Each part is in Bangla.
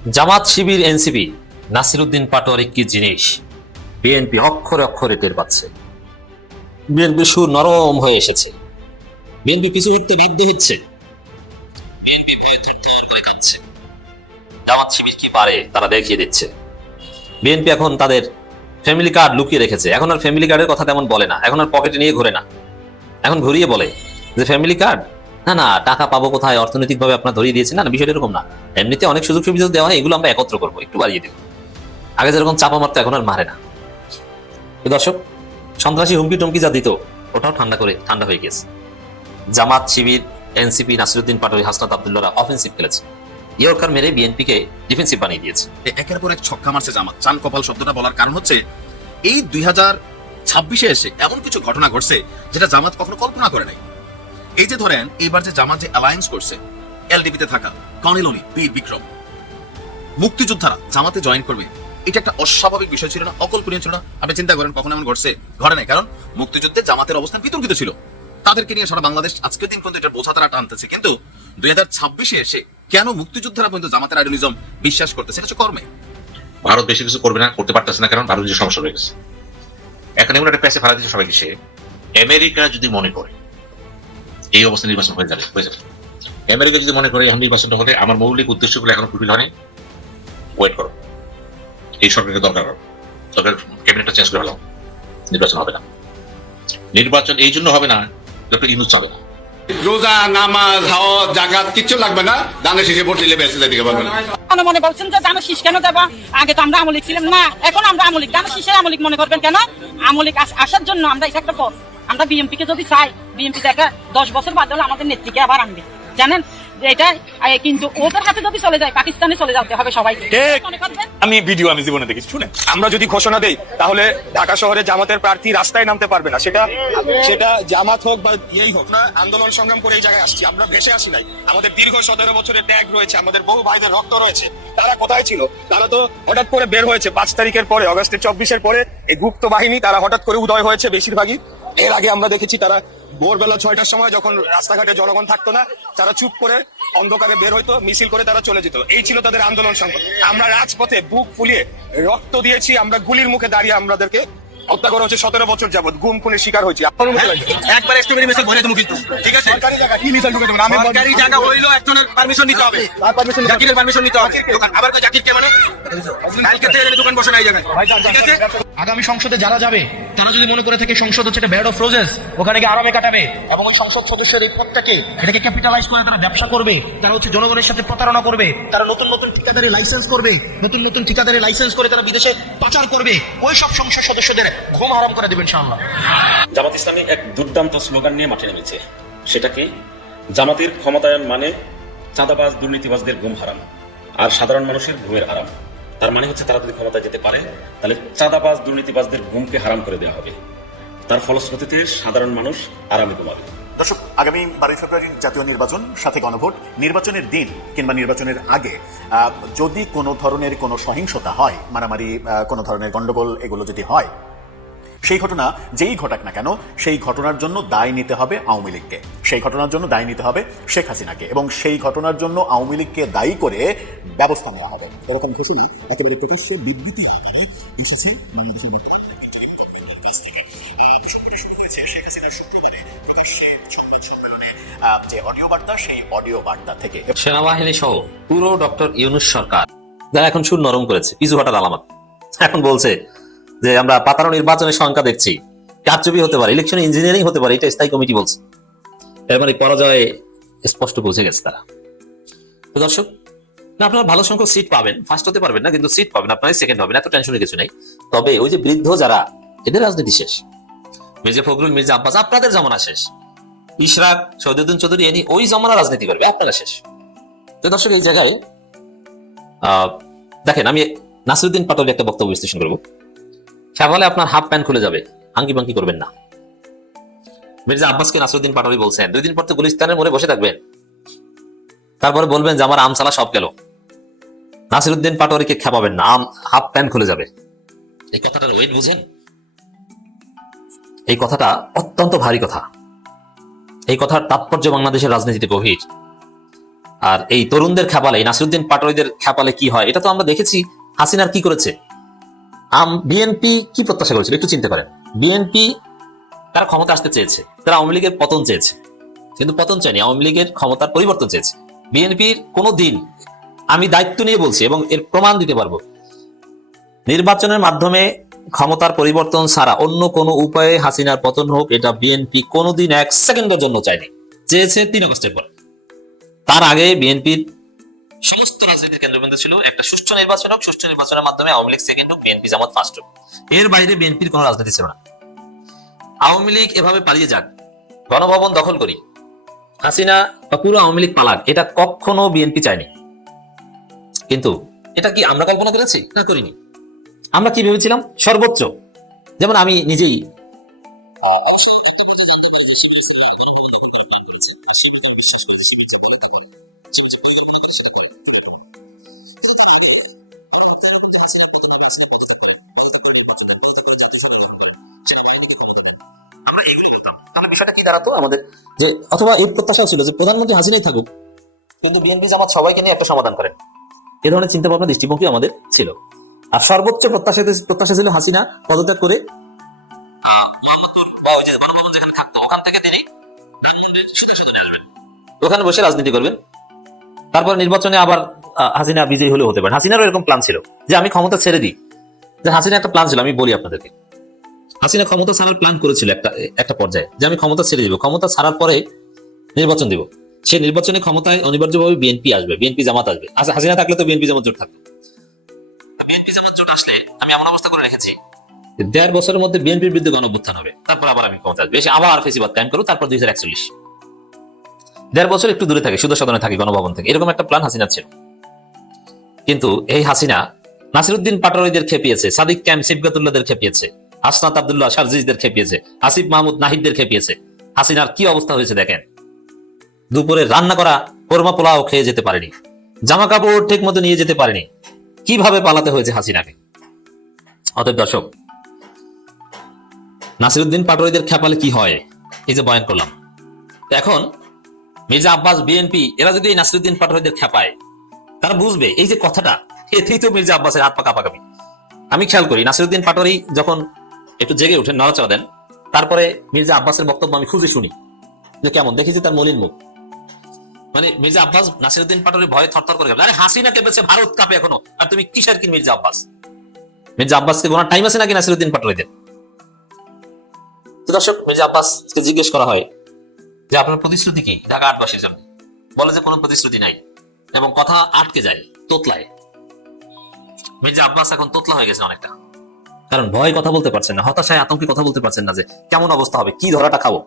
জামাত, শিবির, এনসিপি, নাসিরউদ্দিন পাটোয়ারি কি জিনিস বিএনপি অক্ষরে অক্ষরে টের পাচ্ছে। বিএনপি সুর নরম হয়ে এসেছে। বিএনপি পিছু হটতে বাধ্য হচ্ছে। বিএনপি ভয়ে থরথর করে কাঁপছে। জামাত শিবির কি পারে তারা দেখিয়ে দিচ্ছে। বিএনপি এখন তাদের ফ্যামিলি কার্ড লুকিয়ে রেখেছে। এখন আর ফ্যামিলি কার্ডের কথা তেমন বলে না, এখন আর পকেটে নিয়ে ঘোরে না, এখন ঘুরিয়ে বলে যে ফ্যামিলি কার্ড না না, টাকা পাবো কোথায়, অর্থনৈতিকভাবে আপনার ধরিয়ে দিয়েছে। না না, বিষয়টা এরকম না। এমনিতে অনেক সুযোগ সুবিধা দেওয়া হয়, এগুলো আমরা একত্র করবো, একটু বাড়িয়ে দেবো। আগে যেরকম চাপা মারতো এখন আর মারে না। দর্শক, সন্ত্রাসী হুমকি টুমকি যা দিত ওটাও ঠান্ডা হয়ে গেছে। জামাত, শিবির, এনসিপি, নাসিরউদ্দিন পাটোয়ারি, হাসনাত আব্দুল্লাহরা অফেন্সিভ খেলেছে। ইয়র্কার মেরে বিএনপিকে ডিফেন্সিভ বানিয়ে দিয়েছে। একের পর এক ছক্কা মারছে জামাত। চান কপাল শব্দটা বলার কারণ হচ্ছে এই 2026-এ এসে এমন কিছু ঘটনা ঘটছে যেটা জামাত কখনো কল্পনা করে নাই। এই যে ধরেন এইবার যে জামাত যে অ্যালায়েন্স করছে, এলডিপিতে থাকা কর্নেল অলি, বীর বিক্রম, মুক্তিযোদ্ধারা জামাতে জয়েন করবে, এটা একটা অস্বাভাবিক বিষয় ছিল না, অকল্পনীয় ছিল না। আপনি চিন্তা করেন কখন এমন ঘটছে? ঘটে নাই, কারণ মুক্তিযুদ্ধে জামাতের অবস্থান বিতর্কিত ছিল। তাদেরকে নিয়ে সারা বাংলাদেশ আজকের দিন পর্যন্ত এটা বোঝা তারা টানতেছে। কিন্তু 2026-এ এসে কেন মুক্তিযোদ্ধারা পর্যন্ত জামাতের আইডিয়ালিজম বিশ্বাস করতেছে? এটা হচ্ছে কর্মে। ভারত বেশি কিছু করবে না, করতে পারতেছে না, কারণ ভারত যে সমস্যা রয়ে গেছে। এখন এমন একটা প্যাসে ফেলা দিচ্ছে সবাইকে, সে আমেরিকা যদি মনে করে এই অবস্থা নির্বাচন হয়ে যাবে, আমেরিকা যদি মনে করে এখন নির্বাচনটা হলে আমার মৌলিক উদ্দেশ্যগুলো এখনো ফুলফিল হয়নি, ওয়েট করো, এই সরকারকে দরকার করো, সরকার ক্যাবিনেটটা চেঞ্জ করে ফেলাও, নির্বাচন হবে না। নির্বাচন এই জন্য হবে না, ডক্টর ইউনূস চাবে না। রোজা, নামাজ, হজ, জাকাত কিচ্ছু লাগবে না, দানের শেষে ভোট দিলে বেঁচে যেতে পারবে না। মনে বলছেন যে দানের শীষ কেন দেবা? আগে তো আমরা আমলিক ছিলাম না, এখন আমরা আমলিক। দানের শীষের আমলিক মনে করবেন কেন? আমলিক আসার জন্য আমরা এটা একটা পথ। আমরা বিএমপি কে যদি চাই, বিএমপি দেখা 10 বছর বাদ হলে আমাদের নেত্রীকে আবার আনবে, জানেন এটা। কিন্তু ওদের হাতে যদি চলে যায়, পাকিস্তানে চলে যেতে হবে সবাইকে। আমি জীবনে দেখেছি। শুনে আমরা যদি ঘোষণা দেই তাহলে ঢাকা শহরে জামাতের প্রার্থী রাস্তায় নামতে পারবে না। সেটা জামাত হোক বা ইয়েই হোক না, আন্দোলন সংগ্রাম করে এই জায়গায় আসছি, আমরা ভেসে আসি নাই। আমাদের দীর্ঘ 17 বছরের ত্যাগ রয়েছে, আমাদের বহু ভাইদের রক্ত রয়েছে। তারা কোথায় ছিল? তারা তো হঠাৎ করে বের হয়েছে 5 তারিখের পরে, অগস্টের 24-এর পরে। এই গুপ্ত বাহিনী তারা হঠাৎ করে উদয় হয়েছে বেশিরভাগই। এর আগে আমরা দেখেছি তারা ভোরবেলা 6টার সময় যখন রাস্তাঘাটে জনগণ থাকতো না, তারা চুপ করে অন্ধকারে বের হইতো, মিছিল করে তারা চলে যেত। এই ছিল তাদের আন্দোলন সংগ্রাম। আমরা রাজপথে বুক ফুলিয়ে রক্ত দিয়েছি, আমরা গুলির মুখে দাঁড়িয়ে আমাদেরকে হত্যা করা হচ্ছে 17 বছর যাবত, গুম খুনের শিকার হয়েছি। একবার স্ট্রবেরি মেসে ভরে দেবো কিন্তু, ঠিক আছে? সরকারি জায়গা কি মিছিল ঢুকে দেবেন? সরকারি জায়গা হইলো একজনের পারমিশন নিতে হবে, জাকিরের পারমিশন নিতে হবে। আবার জাকির কে মানে কালকে থেকে দোকান বসে নাই জায়গায়, ঠিক আছে? আগামী সংসদে যারা যাবে তারা যদি মনে করে থাকে সংসদ হচ্ছে একটা বেড অফ রোজেস, ওখানে গিয়ে আরামে কাটাবে এবং ওই সংসদ সদস্যের এই পদটাকে এটাকে ক্যাপিটালাইজ করে তারা ব্যবসা করবে, তারা হচ্ছে জনগণের সাথে প্রতারণা করবে, তারা নতুন নতুন ঠিকাদারি লাইসেন্স করবে, নতুন ঠিকাদারি লাইসেন্স করে তারা বিদেশে পাচার করবে। ওই সব সংসদ সদস্যদের ঘুম হারাম করে দেবেন ইনশাআল্লাহ। জামাত ইসলামী এক দুর্দান্ত স্লোগান নিয়ে মাঠে নেমেছে। সেটা কি? জামাতের ক্ষমতায়ন মানে চাঁদাবাজ দুর্নীতিবাজদের ঘুম হারাম আর সাধারণ মানুষের ঘুমের হারাম। তার মানে হচ্ছে তারা যদি ক্ষমতায় যেতে পারে তাহলে চাঁদাবাজ দুর্নীতিবাজদের ঘুমকে হারাম করে দেওয়া হবে। তার ফলশ্রুতিতে সাধারণ মানুষ আরামে ঘুমাবে। দর্শক, আগামী 12 ফেব্রুয়ারি জাতীয় নির্বাচন, সাথে গণভোট। নির্বাচনের দিন কিংবা নির্বাচনের আগে যদি কোনো ধরনের কোনো সহিংসতা হয়, মারামারি, কোনো ধরনের গন্ডগোল এগুলো যদি হয়, সেই ঘটনা যেই ঘটাক না কেন, সেই ঘটনার জন্য দায় নিতে হবে আওয়ামী লীগকে, সেই ঘটনার জন্য দায় নিতে হবে শেখ হাসিনাকে, এবং সেই ঘটনার জন্য আওয়ামী লীগকে দায়ী করে ব্যবস্থা নেওয়া হবে। এরকম ঘোষণা একেবারে প্রকাশ্যে বিবৃতি আকারে এসেছে বাংলাদেশের কাছ থেকে। শুরু হয়েছে শেখ হাসিনার শুক্রবারে প্রকাশ্যে সংবাদ সম্মেলনে যে অডিও বার্তা, সেই অডিও বার্তা থেকে। সেনাবাহিনী সহ পুরো ডক্টর ইউনূস সরকার যারা এখন সুর নরম করেছে, পিছু হটার আলামত। এখন বলছে যে আমরা পাতানো নির্বাচনের সংখ্যা দেখছি, কারচুপি হতে পারে, ইলেকশন ইঞ্জিনিয়ারিং হতে পারে, এটা স্থায়ী কমিটি বলছে। এর মানে পরাজয় স্পষ্ট বুঝে গেছে তারা। তো দর্শক, না আপনারা ভালো সংখ্যক সিট পাবেন, ফার্স্ট হতে পারবেন না, কিন্তু সিট পাবেন, আপনারা সেকেন্ড হবেন, এত টেনশনের কিছু নেই। তবে ওই যে বৃদ্ধ যারা, এদের রাজনীতি শেষ। মির্জা ফখরুল, মির্জা আব্বাস, আপনাদের জমানা শেষ। ইশরাক, শহীদুদ্দিন চৌধুরী, এনি ওই জমানা রাজনীতি করবে, আপনারা শেষ। তো দর্শক, এই জায়গায় দেখেন, আমি নাসিরউদ্দিন পাটোয়ারি একটা বক্তব্য বিশ্লেষণ করবো। সকালে আপনার হাফ প্যান্ট খুলে যাবে, আঙ্কি বাঙ্কি করবেন না। মির্জা আব্বাসকে নাসিরউদ্দিন পাটোয়ারি বলছেন 2 দিন পর তো গুলিস্তানের মোড়ে বসে থাকবেন, তারপরে বলবেন যে আমার আমসালা সব গেল। নাসিরউদ্দিন পাটোয়ারিকে খেপাবেন না, হাফ প্যান্ট খুলে যাবে। এই কথাটার ওয়েট বুঝেন? এই কথাটা অত্যন্ত ভারী কথা। এই কথার তাৎপর্য বাংলাদেশের রাজনীতিতে গভীর। আর এই তরুণদের খেপালে, এই নাসিরুদ্দিন পাটোয়ারিদের খেপালে কি হয় এটা তো আমরা দেখেছি। হাসিনার কি করেছে, বিএনপি কি প্রত্যাশা করেছিল একটু চিন্তা করেন। বিএনপি তারা ক্ষমতা আসতে চেয়েছে, তারা আওয়ামী লীগের পতন চেয়েছে, কিন্তু পতন চায়নি, আওয়ামী লীগের ক্ষমতার পরিবর্তন চেয়েছে। বিএনপির কোনো দিন, আমি দায়িত্ব নিয়ে বলছি এবং এর প্রমাণ দিতে পারবো, নির্বাচনের মাধ্যমে ক্ষমতার পরিবর্তন ছাড়া অন্য কোনো উপায়ে হাসিনার পতন হোক এটা বিএনপি কোনোদিন 1 সেকেন্ডের জন্য চায়নি। চেয়েছে 3 আগস্টের পর। তার আগে বিএনপির সমস্ত রাজনৈতিক কেন্দ্রবিন্দু ছিল একটা সুষ্ঠু নির্বাচন হোক, সুষ্ঠু নির্বাচনের মাধ্যমে আওয়ামী লীগ সেকেন্ড হোক, বিএনপি জামাত ফার্স্ট হোক। এর বাইরে বিএনপির কোনো রাজনীতি ছিল না। আওয়ামী লীগ এভাবে পালিয়ে যাক, গণভবন দখল করি, হাসিনা বা পুরো আওয়ামী লীগ পালাক, এটা কখনো বিএনপি চায়নি। কিন্তু এটা কি আমরা কল্পনা করেছি? না, করিনি। আমরা কি ভেবেছিলাম? সর্বোচ্চ, যেমন আমি নিজেই বিষয়টা কি দাঁড়াতো আমাদের, যে অথবা এই প্রত্যাশা ছিল যে প্রধানমন্ত্রী হাসিনাই থাকুক, কিন্তু বিএনপি জামাত সবাইকে নিয়ে একটা সমাধান করেন, এ ধরনের চিন্তা ভাবনা দৃষ্টিভঙ্গি আমাদের ছিল। আর সর্বোচ্চ প্রত্যাশা ছিল হাসিনা পদত্যাগ করে গণভবন যেখানে থাকতো ওখান থেকে তিনি ধানমন্ডির সদনে আসবেন, ওখানে বসে রাজনীতি করবেন, তারপর নির্বাচনে আবার হাসিনা বিজয়ী হলেও হতে পারে। হাসিনারও এরকম প্ল্যান ছিল যে আমি ক্ষমতা ছেড়ে দিই, যে হাসিনা একটা প্ল্যান ছিল, আমি বলি আপনাদেরকে, হাসিনা ক্ষমতা ছাড়ার প্ল্যান করেছিল একটা পর্যায়ে, যে আমি ক্ষমতা ছেড়ে দিব, ক্ষমতা ছাড়ার পরে নির্বাচন দিব, সে নির্বাচনে ক্ষমতায় অনিবার্যভাবে বিএনপি আসবে, বিএনপি জামাত আসবে। আচ্ছা, হাসিনা থাকলে তো বিএনপি জামাত জোট থাকতো, বিএনপি জামাত জোট আসলে আমি এমন অবস্থা করে রেখেছি 1.5 বছরের মধ্যে বিএনপির বিরুদ্ধে গণঅভ্যুত্থান হবে, তারপর আবার আমি ক্ষমতা আসবে, এসে আবার ফেসিবাদ কায়েম করবো, তারপর 2041। 1.5 বছর একটু দূরে থাকে, শুধু সদনে থাকে গণভবন থেকে, এরকম একটা প্ল্যান হাসিনা ছিল। কিন্তু এই হাসিনা নাসিরুদ্দিন পাটোয়ারিদের খেপিয়েছে, সাদিক ক্যাম্প সিবগাতুল্লাহদের খেপিয়েছে, আসনাত আব্দুল্লাহ শারজিজদের খেপিয়েছে, আসিফ মাহমুদ নাহিদদের খেপিয়েছে। হাসিনার কি অবস্থা হয়েছে দেখেন, দুপুরে রান্না করা কোরমা পোলাও খেয়ে যেতে পারেনি, জামা কাপড় ঠিক মতো নিয়ে যেতে পারেনি, কিভাবে পালাতে হয়েছে হাসিনাকে। অতএব দর্শক, নাসিরুদ্দিন পাটোয়ারিদের খেপালে কি হয় এই যে বয়ান করলাম, এখন মির্জা আব্বাস, বিএনপি এরা যদি এই নাসিরুদ্দিন পাটোয়ারিদের খেপায়, তারা বুঝবে এই যে কথাটা, এতেই তো মির্জা আব্বাসের হাত পা কাঁপাকাঁপি। আমি খেয়াল করি নাসিরুদ্দিন পাটোয়ারি যখন একটু জেগে উঠেন, নড়াচড়া দেন, তারপরে মির্জা আব্বাসের বক্তব্য আমি খুঁজে শুনি যে কেমন, দেখি যে তার মলিন মুখ, মানে মির্জা আব্বাস নাসিরুদ্দিন পাটোয়ারি ভয়ে থরথর করে গেল। আরে হাসিনা কেঁপেছে, ভারত কাঁপে এখনো, আর তুমি কিসের কি মির্জা আব্বাস? মির্জা আব্বাসকে গোনার টাইম আছে নাকি নাসিরুদ্দিন পাটোয়ারিদের? দর্শক, মির্জা আব্বাসকে জিজ্ঞেস করা হয় যে আপনার প্রতিশ্রুতি কি ঢাকা 8বাসীর জন্য, বলে যে কোনো প্রতিশ্রুতি নাই এবং কথা আটকে যায়, তোতলায়। মির্জা আব্বাস এখন তোতলা হয়ে গেছে অনেকটা, কারণ ভয় কথা বলতে পারছেন না, হতাশায় আতঙ্কে কথা বলতে পারছেন না যে কেমন অবস্থা হবে, কি ধরাটা খাবো।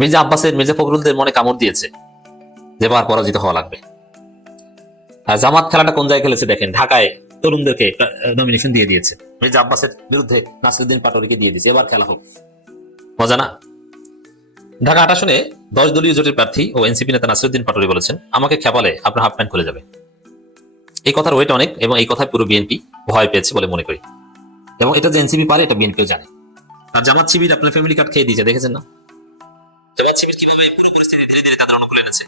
মির্জা আব্বাসের, মির্জা ফখরুলদের মনে কামড় দিয়েছে যে এবার পরাজিত হওয়া লাগবে। আর জামাত খেলাটা কোন জায়গায় খেলেছে দেখেন, ঢাকায় তরুণদেরকে নমিনেশন দিয়ে দিয়েছে, মির্জা আব্বাসের বিরুদ্ধে নাসিরুদ্দিন পাটোয়ারিকে দিয়ে দিয়েছে, এবার খেলা হোক। মজা না? ঢাকা 8 আসনে 10 দলীয় জোটের প্রার্থী ও এনসিপি নেতা নাসিরুদ্দিন পাটোয়ারি বলেছেন, আমাকে খেপালে আপনার হাফ প্যান্ট খুলে যাবে। এই কথার ওয়েট অনেক এবং এই কথায় পুরো বিএনপি ভয় পেয়েছে বলে মনে করি, এবং এটা যে এনসিপি পারে এটা বিএনপিও জানে। আর জামাত শিবির আপনার ফ্যামিলি কার্ড খেয়ে দিয়েছে, দেখেছেন না? জামাত শিবির কিভাবে পুরো পরিস্থিতি ধীরে ধীরে তাদের অনুকূলে এনেছে,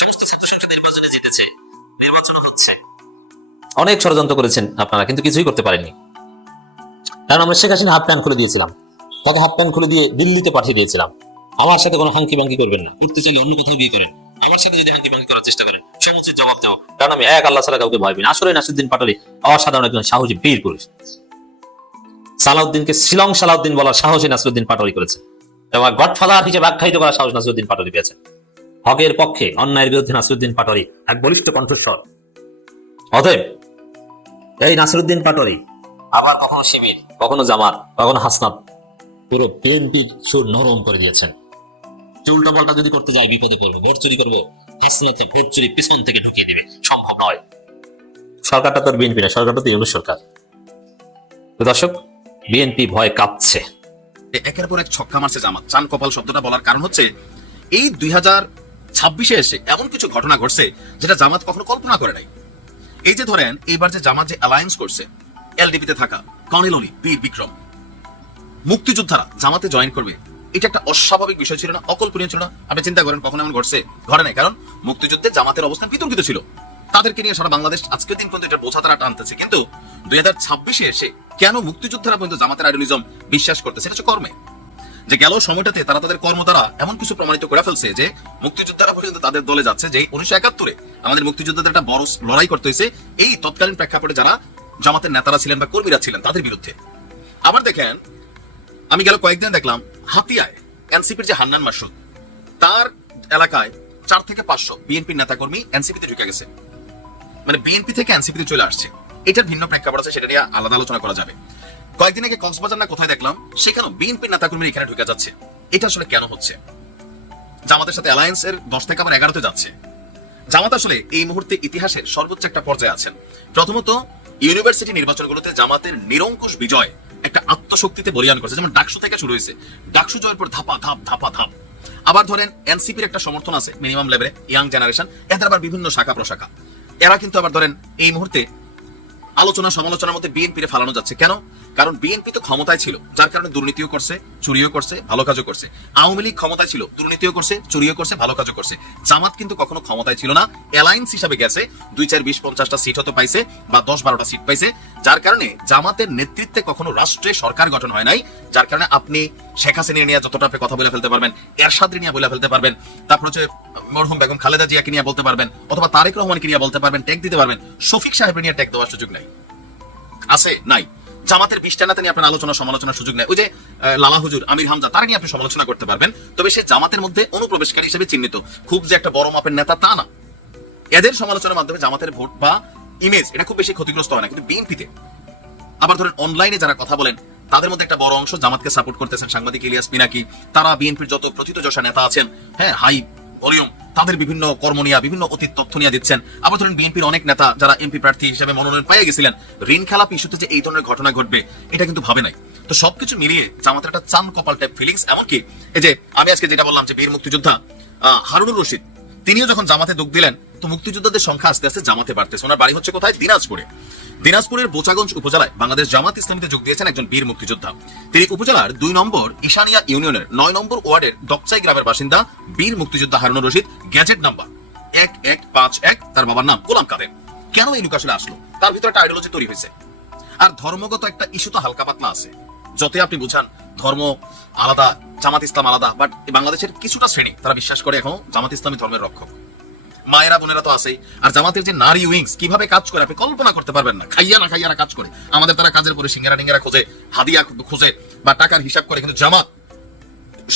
সমস্ত ছাত্র সংসদ নির্বাচনে জিতেছে, নির্বাচন হচ্ছে, অনেক ষড়যন্ত্র করেছেন আপনারা, কিন্তু কিছুই করতে পারেননি। কারণ আমরা শেখ হাসিনা হাফ প্যান্ট খুলে দিয়েছিলাম, তাকে হাফ প্যান্ট খুলে দিয়ে দিল্লিতে পাঠিয়ে দিয়েছিলাম। আমার সাথে কোনো হাঙ্কি বাঙ্কি করবেন না, করতে চাইলে অন্য কোথাও বিয়ে করেন, আমার সাথে যদি হাঙ্কি বাঙ্কি করার চেষ্টা করেন সমুচিত জবাব দেবো, কারণ আমি এক আল্লাহ ছাড়া কাউকে ভয় পাই না। আসলে নাসিরুদ্দিন পাটোয়ারি অসাধারণ একজন সাহসী বীর পুরুষ। সালাউদ্দিনকে শিলং সালাউদ্দিন বলার সাহসী নাসিরুদ্দিন পাটোয়ারি করেছেন, এবং গডফাদার হিসেবে আখ্যায়িত করার সাহস নাসিরুদ্দিন পাটোয়ারি পেয়েছেন। হকের পক্ষে, অন্যায়ের বিরুদ্ধে নাসিরুদ্দিন পাটোয়ারি এক বলিষ্ঠ কণ্ঠস্বর। অতএব এই নাসিরুদ্দিন পাটোয়ারি আবার কখনো শিবির, কখনো জামাত, কখনো হাসনাত, পুরো বিএনপি সুর নরম করে দিয়েছেন। উল্টা পাল্টা যদি করতে যায় বিপদে পড়বো, ভোট চুরি করবো, হাসনাতে ভোট চুরি পিছন থেকে ঢুকিয়ে দিবে, সম্ভব নয়। সরকারটা তো বিএনপি না, সরকারটা তো ইউনূস সরকার। দর্শক, বিএনপি ভয় কাঁপছে। একের পর এক ছক্কা মারছে জামাত। চান কপাল শব্দটা বলার কারণ হচ্ছে এই 2026 এসে এমন কিছু ঘটনা ঘটছে যেটা জামাত কখনো কল্পনা করে নাই। এই যে ধরেন এইবার যে জামাত যে অ্যালায়েন্স করছে, এলডিপিতে থাকা কর্নেল অলি, বীর বিক্রম, মুক্তিযোদ্ধারা জামাতে জয়েন করবে, এটা একটা অস্বাভাবিক বিষয় ছিল না, অকল্পনীয় ছিল না? আপনি চিন্তা করেন কখন এমন ঘটছে? ঘটে নাই, কারণ মুক্তিযুদ্ধে জামাতের অবস্থান বিতর্কিত ছিল। তাদেরকে নিয়ে সারা বাংলাদেশ আজকের দিন পর্যন্ত এটা বোঝা তারা টানতেছে, কিন্তু 2026-এ এসে কেন মুক্তিযোদ্ধারা পর্যন্ত জামাতের আইডিয়ালিজম বিশ্বাস করতেছে? সেটা হচ্ছে কর্মে। যে গেল সময়টাতে তারা তাদের কর্ম দ্বারা এমন কিছু প্রমাণিত করে ফেলছে যে মুক্তিযোদ্ধারা পর্যন্ত তাদের দলে যাচ্ছে, যে 1971-এ আমাদের মুক্তিযোদ্ধাদের একটা বড় লড়াই করতে হয়েছে এই তৎকালীন প্রেক্ষাপটে যারা জামাতের নেতারা ছিলেন বা কর্মীরা ছিলেন তাদের বিরুদ্ধে। আবার দেখেন, আমি গেল কয়েকদিন দেখলাম হাতিয়ায় এনসিপির যে হান্নান মাসুদ, তার এলাকায় 4 থেকে 500 বিএনপির নেতাকর্মী এনসিপিতে ঢুকে গেছে, মানে বিএনপি থেকে এনসিপিতে চলে আসছে। এটার ভিন্ন প্রেক্ষাপট আছে, সেটা নিয়ে আলাদা আলোচনা করা যাবে। কয়েকদিন আগে কক্সবাজার না কোথায় দেখলাম, সেখানেও বিএনপির নেতাকর্মী এখানে ঢুকে যাচ্ছে। এটা আসলে কেন হচ্ছে? জামাতের সাথে অ্যালায়েন্সের 10 থেকে আবার 11-তে যাচ্ছে। জামাত আসলে এই মুহূর্তে ইতিহাসের সর্বোচ্চ একটা পর্যায়ে আছেন। প্রথমত, ইউনিভার্সিটি নির্বাচনগুলোতে জামাতের নিরঙ্কুশ বিজয় একটা আত্মশক্তিতে বলিয়ান করছে। যেমন ডাকসু থেকে শুরু হয়েছে, ডাকসু জয়ের পর ধাপা ধাপ ধাপা ধাপ। আবার ধরেন এনসিপির একটা সমর্থন আছে মিনিমাম লেভেলে, ইয়াং জেনারেশন, এদের আবার বিভিন্ন শাখা প্রশাখা। এরা কিন্তু আবার ধরেন এই মুহূর্তে আলোচনা সমালোচনার মধ্যে বিএনপিরে ফালানো যাচ্ছে। কেন? কারণ বিএনপি তো ক্ষমতায় ছিল, যার কারণে দুর্নীতিও করছে, চুরিও করছে, ভালো কাজও করছে। আওয়ামী লীগ ক্ষমতায় ছিল, দুর্নীতিও করছে, চুরিও করছে, ভালো কাজও করছে। জামাত কিন্তু কখনো ক্ষমতায় ছিল না, অ্যালায়েন্স হিসাবে গেছে, 2, 4, 20, 50টা সিট হতে পাইছে বা 10, 12টা সিট পাইছে, যার কারণে জামাতের নেতৃত্বে কখনো রাষ্ট্রে সরকার গঠন হয় নাই। যার কারণে আপনি শেখ হাসিনা নিয়ে যতটা আপনি কথা বলে ফেলতে পারবেন, এরশাদ নিয়ে বলে ফেলতে পারবেন, তারপর হচ্ছে মরহুম বেগম খালেদা জিয়াকে নিয়ে বলতে পারবেন, অথবা তারেক রহমানকে নিয়ে বলতে পারবেন, ট্যাগ দিতে পারবেন। শফিক সাহেবের নিয়ে ট্যাগ দেওয়ার সুযোগ নাই, আছে নাই। জামাতের 20টা নেতা নিয়ে আপনার আলোচনা সমালোচনার সুযোগ নেই। ওই যে লালা হুজুর, আমির হামজা, তারা নিয়ে আপনি সমালোচনা করতে পারবেন, তবে সে জামাতের মধ্যে অনুপ্রবেশকারী হিসেবে চিহ্নিত, খুব যে একটা বড় মাপের নেতা তা না। এদের সমালোচনার মাধ্যমে জামাতের ভোট বা ইমেজ এটা খুব বেশি ক্ষতিগ্রস্ত হয় না। কিন্তু বিএনপিতে আবার ধরেন অনলাইনে যারা কথা বলেন, তাদের মধ্যে একটা বড় অংশ জামাতকে সাপোর্ট করতেছেন। সাংবাদিক ইলিয়াস পিনাকি, তারা বিএনপির যত প্রথিতযশা নেতা আছেন, হ্যাঁ, হাই ভলিউম, তাদের বিভিন্ন কর্ম নিয়ে বিভিন্ন অতীত তথ্য নিয়ে দিচ্ছেন। আবার ধরেন বিএনপির অনেক নেতা যারা এমপি প্রার্থী হিসেবে মনোনয়ন পেয়ে গেছিলেন, ঋণ খেলাপ ইস্যুতে যে এই ধরনের ঘটনা ঘটবে এটা কিন্তু ভাবে নাই। তো সবকিছু মিলিয়ে জামাতের একটা চান কপাল টাইপ ফিলিংস। এমনকি এই যে আমি আজকে যেটা বললাম যে বীর মুক্তিযোদ্ধা হারুনুর রশিদ, তিনিও যখন জামাতে যোগ দিলেন, তো মুক্তিযোদ্ধাদের সংখ্যা আস্তে আস্তে জামাতে বাড়তেছে। ওনার বাড়ি হচ্ছে কোথায়? দিনাজপুরে। দিনাজপুরের বোচাগঞ্জ উপজেলায় বাংলাদেশ জামাত ইসলামীতে যোগ দিয়েছেন একজন বীর মুক্তিযোদ্ধা। তিনি উপজেলার 2 নম্বর ঈশানিয়া ইউনিয়নের 9 নম্বর ওয়ার্ডের ডকচাই গ্রামের বাসিন্দা বীর মুক্তিযোদ্ধা হারুনুর রশিদ, গ্যাজেট নাম্বার 1151, তার বাবার নাম গোলাম কাদের। কেন এই লোক আসলে আসলো? তার ভিতরে একটা আইডিওলজি তৈরি হয়েছে। আর ধর্মগত একটা ইস্যু তো হালকা পাতলা আছে, যতই আপনি বুঝান ধর্ম আলাদা, জামাত ইসলাম আলাদা, বাট বাংলাদেশের কিছুটা শ্রেণী তারা বিশ্বাস করে এখন জামাত ইসলামী ধর্মের রক্ষক। মায়েরা বোনেরা তো আছেই। আর জামাতের যে নারী উইংস কিভাবে কাজ করে আপনি কল্পনা করতে পারবেন না। খাইয়া না খাইয়ারা কাজ করে, আমাদের তারা কাজের পরে সিঙ্গারা টিঙ্গারা খোঁজে, হাদিয়া খোঁজে বা টাকার হিসাব করে, কিন্তু জামাত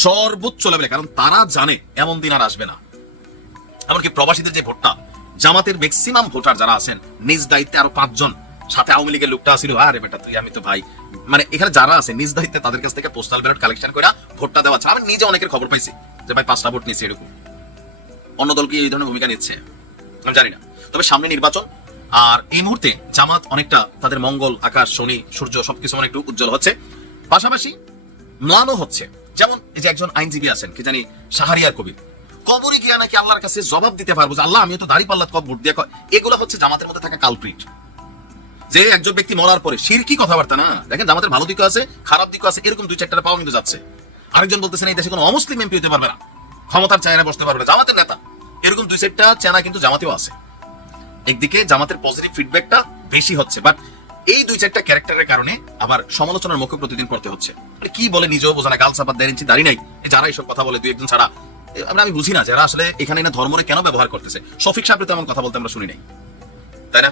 সর্বোচ্চ লেভেলে, কারণ তারা জানে এমন দিন আর আসবে না। এমনকি প্রবাসীদের যে ভোটটা, জামাতের ম্যাক্সিমাম ভোটার যারা আছেন নিজ দায়িত্বে আরো 5 জন, সাথে আওয়ামী লীগের লোকটা ছিল, আরে বেটা তুই আমি তো ভাই, মানে এখানে যারা আছে নিজ দায়িত্বে তাদের কাছ থেকে পোস্টাল ব্যালট কালেকশন করে ভোটটা দেওয়া। আমি নিজে অনেকের খবর পাইছি যে ভাই 5টা ভোট নিচ্ছে, এরকম। অন্য দল কি এই ধরনের ভূমিকা নিচ্ছে আমি জানি না, তবে সামনে নির্বাচন। আর এই মুহূর্তে জামাত অনেকটা তাদের মঙ্গল, আকাশ, শনি, সূর্য সবকিছু অনেক একটু উজ্জ্বল হচ্ছে, পাশাপাশি ম্লানও হচ্ছে। যেমন এই যে একজন আইনজীবী আছেন, কি জানি শাহরিয়ার কবির, কবরে গিয়া নাকি আল্লাহর কাছে জবাব দিতে পারবো যে আল্লাহ আমিও তো দাড়ি পাল্লাত কব ভোট দিয়ে। এগুলো হচ্ছে জামাতের মধ্যে থাকা কালপ্রিট, যে একজন ব্যক্তি মরার পরে শিরকি কথাবার্তা না। দেখেন জামাতের ভালো দিকও আছে, খারাপ দিকও আছে, এরকম 2-4টা পাওয়া কিন্তু যাচ্ছে। আরেকজন বলতেছেন এই দেশে কোনো অমুসলিম এমপি হতে পারবে না, ক্ষমতার চায়না বসতে পারবে না, জামাতের নেতা। এরকম 2-4টা চেনা কিন্তু জামাতেও আছে। একদিকে জামাতের পজিটিভ ফিডব্যাকটা বেশি হচ্ছে, বাট এই 2-4টা ক্যারেক্টারের কারণে আবার সমালোচনার মুখে প্রতিদিন পড়তে হচ্ছে। কি বলে নিজেও বোঝা না, গাল চাপাত 1.5 ইঞ্চি দাড়ি নাই, যারা এইসব কথা বলে 2-1 জন ছাড়া আমি বুঝি না যারা আসলে এখানে না ধর্মরে কেন ব্যবহার করতেছে। শফিক সাহেব তো এমন কথা বলতে আমরা শুনি নাই, তাই না?